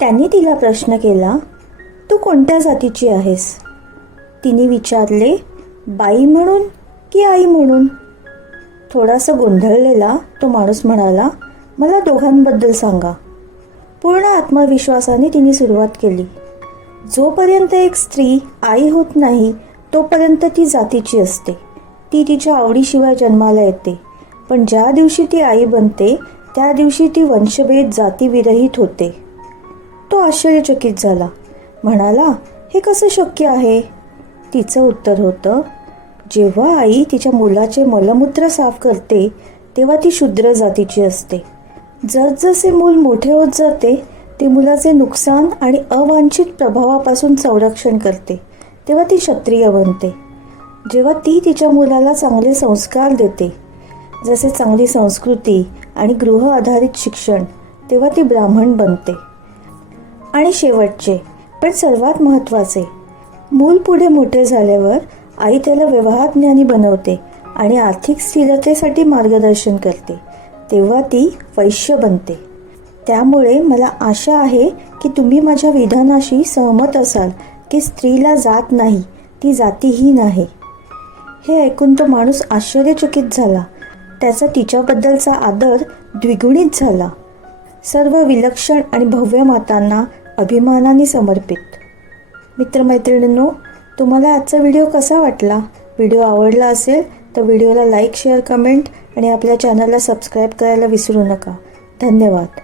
त्यांनी तिला प्रश्न केला तू कोणत्या जातीची आहेस? तिने विचारले बाई म्हणून की आई म्हणून? थोडासा गोंधळलेला तो माणूस म्हणाला मला दोघांबद्दल सांगा. पूर्ण आत्मविश्वासाने तिने सुरुवात केली. जोपर्यंत एक स्त्री आई होत नाही तोपर्यंत ती जातीची असते. ती तिच्या आवडीशिवाय जन्माला येते. पण ज्या दिवशी ती आई बनते त्या दिवशी ती वंशभेद जातीविरहित होते. तो आश्चर्यचकित झाला. म्हणाला हे कसं शक्य आहे? तिचं उत्तर होतं जेव्हा आई तिच्या मुलाचे मलमूत्र साफ करते तेव्हा ती शूद्र जातीची असते. जसजसे मूल मोठे होत जाते ते मुलाचे नुकसान आणि अवांछित प्रभावापासून संरक्षण करते तेव्हा ती क्षत्रिय बनते. जेव्हा ती तिच्या मुलाला चांगले संस्कार देते जसे चांगली संस्कृती आणि गृह आधारित शिक्षण तेव्हा ती ब्राह्मण बनते. आणि शेवटचे पण सर्वात महत्त्वाचे. मूल पुढे मोठे झाल्यावर आई त्याला व्यवहारज्ञानी बनवते आणि आर्थिक स्थिरतेसाठी मार्गदर्शन करते. तेव्हा ती वैश्य बनते. त्यामुळे मला आशा आहे की तुम्ही माझ्या विधानाशी सहमत असाल की स्त्रीला जात नाही ती जातीहीन आहे. हे ऐकून तो माणूस आश्चर्यचकित झाला. त्याचा तिच्याबद्दलचा आदर द्विगुणित झाला. सर्व विलक्षण आणि भव्य मातांना अभिमानाने समर्पित. मित्रमैत्रिणींनो तुम्हाला आजचा व्हिडिओ कसा वाटला? व्हिडिओ आवडला असेल तर व्हिडिओला लाईक शेअर कमेंट आणि आपल्या चॅनलला सबस्क्राईब करायला विसरू नका. धन्यवाद.